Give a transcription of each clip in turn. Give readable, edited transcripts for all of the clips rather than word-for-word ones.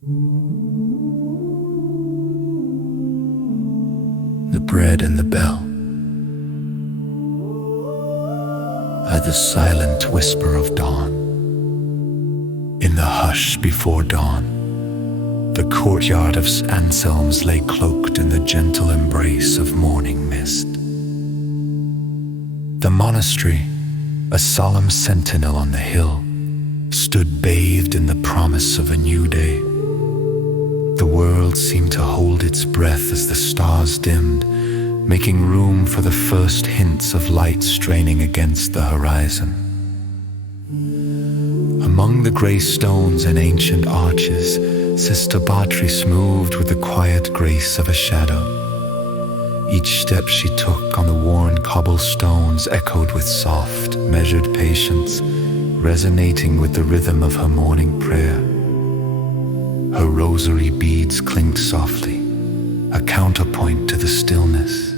The bread and the bell are the silent whisper of dawn. In the hush before dawn, the courtyard of Anselm's lay cloaked in the gentle embrace of morning mist. The monastery, a solemn sentinel on the hill, stood bathed in the promise of a new day. The world seemed to hold its breath as the stars dimmed, making room for the first hints of light straining against the horizon. Among the grey stones and ancient arches, Sister Beatrice moved with the quiet grace of a shadow. Each step she took on the worn cobblestones echoed with soft, measured patience, resonating with the rhythm of her morning prayer. Her rosary beads clinked softly, a counterpoint to the stillness,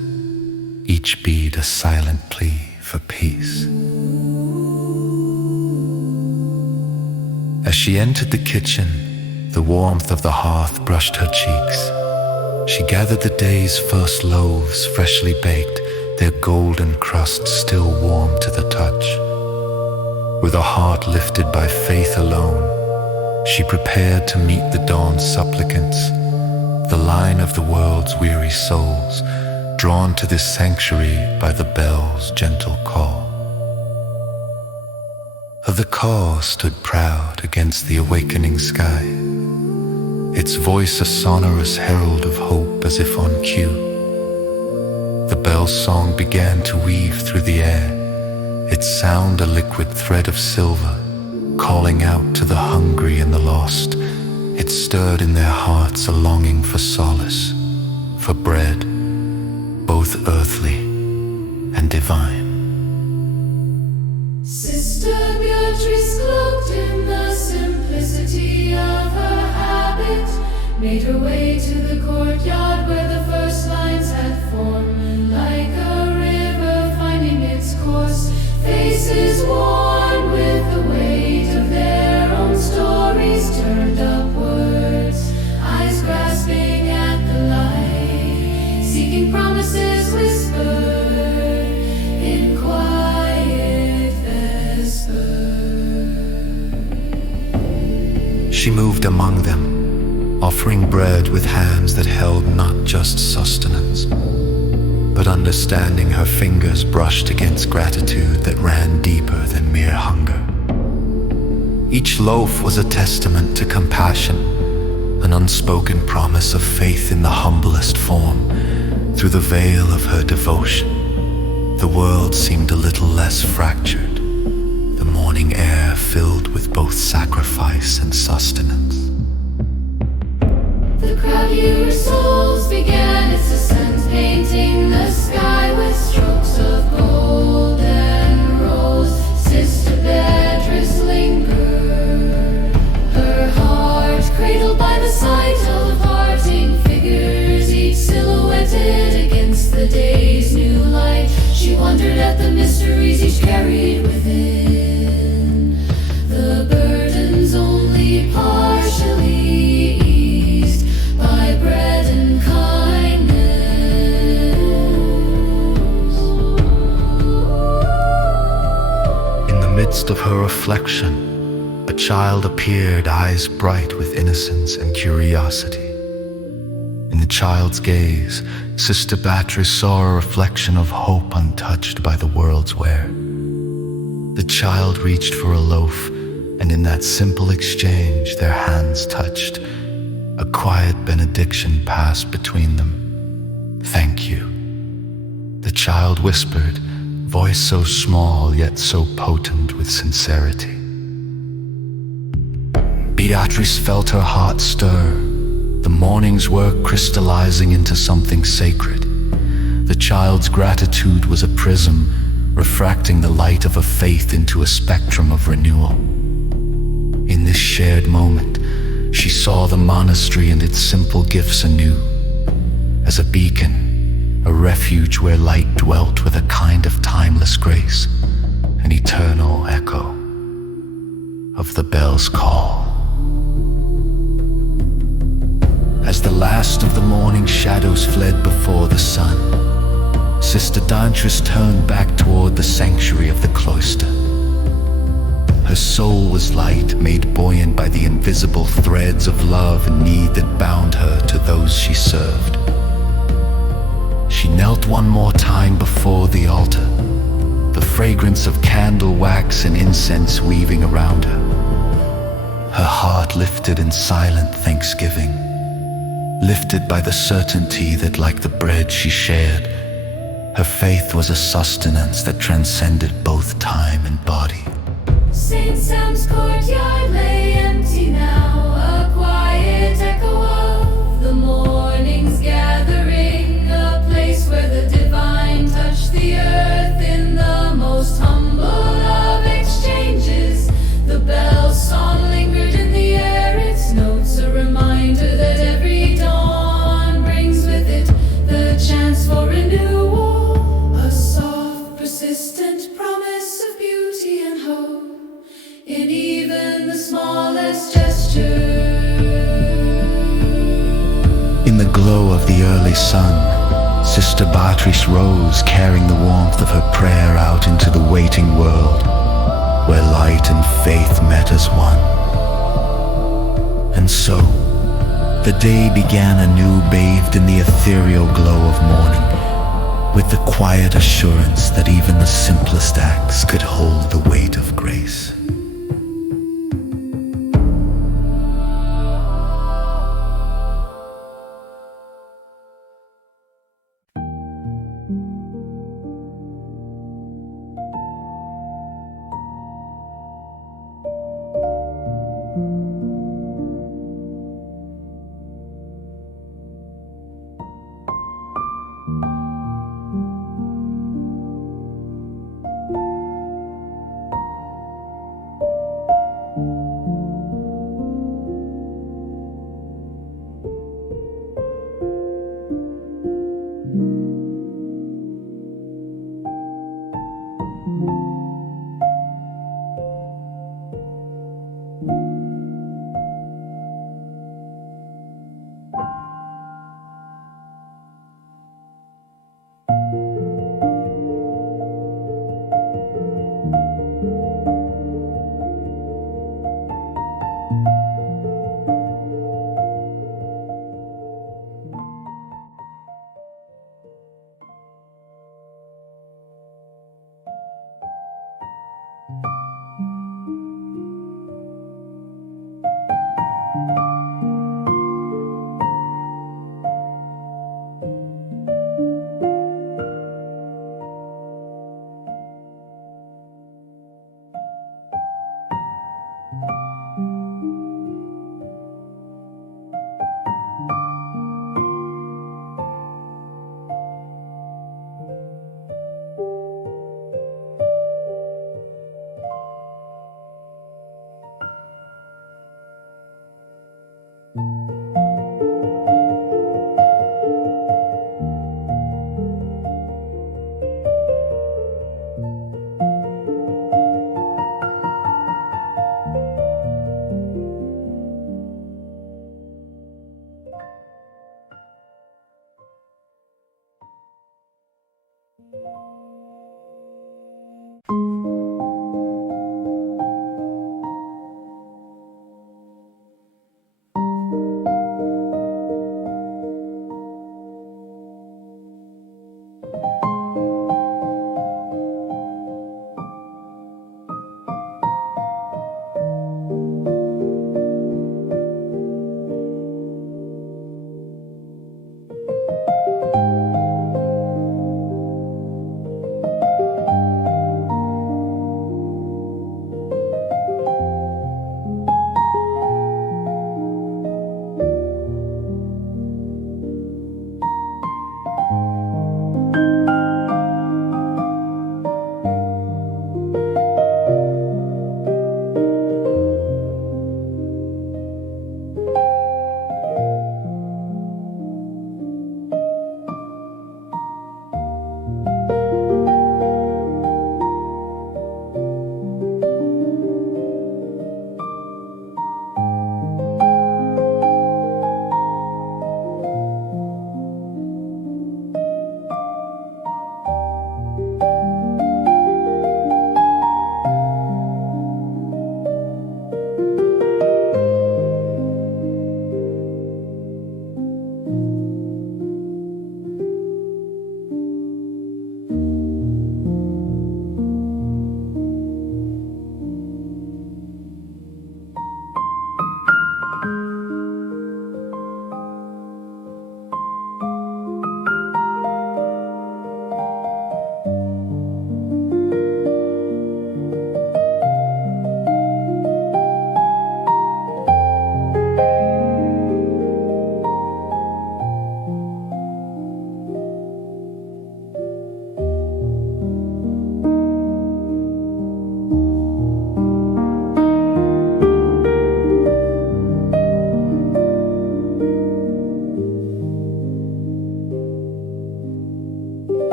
each bead a silent plea for peace. As she entered the kitchen, the warmth of the hearth brushed her cheeks. She gathered the day's first loaves, freshly baked, their golden crust still warm to the touch. With a heart lifted by faith alone, she prepared to meet the dawn's supplicants, the line of the world's weary souls, drawn to this sanctuary by the bell's gentle call. The car stood proud against the awakening sky, its voice a sonorous herald of hope as if on cue. The bell's song began to weave through the air, its sound a liquid thread of silver, calling out to the hungry and the lost. It stirred in their hearts a longing for solace, for bread, both earthly and divine. Sister Beatrice, cloaked in the simplicity of her habit, made her way to the courtyard where the first lines had formed. Like a river finding its course, faces worn with the weight of their own stories turned upwards, eyes grasping at the light, seeking promises whispered in quiet vesper. She moved among them, offering bread with hands that held not just sustenance, but understanding. Her fingers brushed against gratitude that ran deeper than mere hunger. Each loaf was a testament to compassion, an unspoken promise of faith in the humblest form. Through the veil of her devotion, the world seemed a little less fractured, the morning air filled with both sacrifice and sustenance. The crowd eager souls began its ascent, painting the sky with strokes of gold and rose. Sister Beatrice lingered, her heart cradled by the sight of parting figures, each silhouetted against the day's new light. She wondered at the mysteries each carried within, the burdens only partially eased by bread and kindness. In the midst of her reflection, a child appeared, eyes bright with innocence and curiosity. In the child's gaze, Sister Beatrice saw a reflection of hope untouched by the world's wear. The child reached for a loaf, and in that simple exchange their hands touched. A quiet benediction passed between them. "Thank you," the child whispered, voice so small yet so potent with sincerity. Beatrice felt her heart stir, the morning's work crystallizing into something sacred. The child's gratitude was a prism, refracting the light of a faith into a spectrum of renewal. In this shared moment, she saw the monastery and its simple gifts anew, as a beacon, a refuge where light dwelt with a kind of timeless grace, an eternal echo of the bell's call. As the last of the morning shadows fled before the sun, Sister Dantress turned back toward the sanctuary of the cloister. Her soul was light, made buoyant by the invisible threads of love and need that bound her to those she served. She knelt one more time before the altar, the fragrance of candle wax and incense weaving around her. Her heart lifted in silent thanksgiving, lifted by the certainty that, like the bread she shared, her faith was a sustenance that transcended both time and body. St. Sam's courtyard lay empty now, a quiet echo of the morning's gathering, a place where the divine touched the earth in the most humble of exchanges. The bell's song lingered in the air, its notes a reminder that every dawn brings with it the chance for renewal, a soft, persistent promise of beauty and hope in even the smallest gesture. In the glow of the early sun, Sister Beatrice rose, carrying the warmth of her prayer out into the waiting world, where light and faith met as one. And so, the day began anew, bathed in the ethereal glow of morning, with the quiet assurance that even the simplest acts could hold the weight of grace.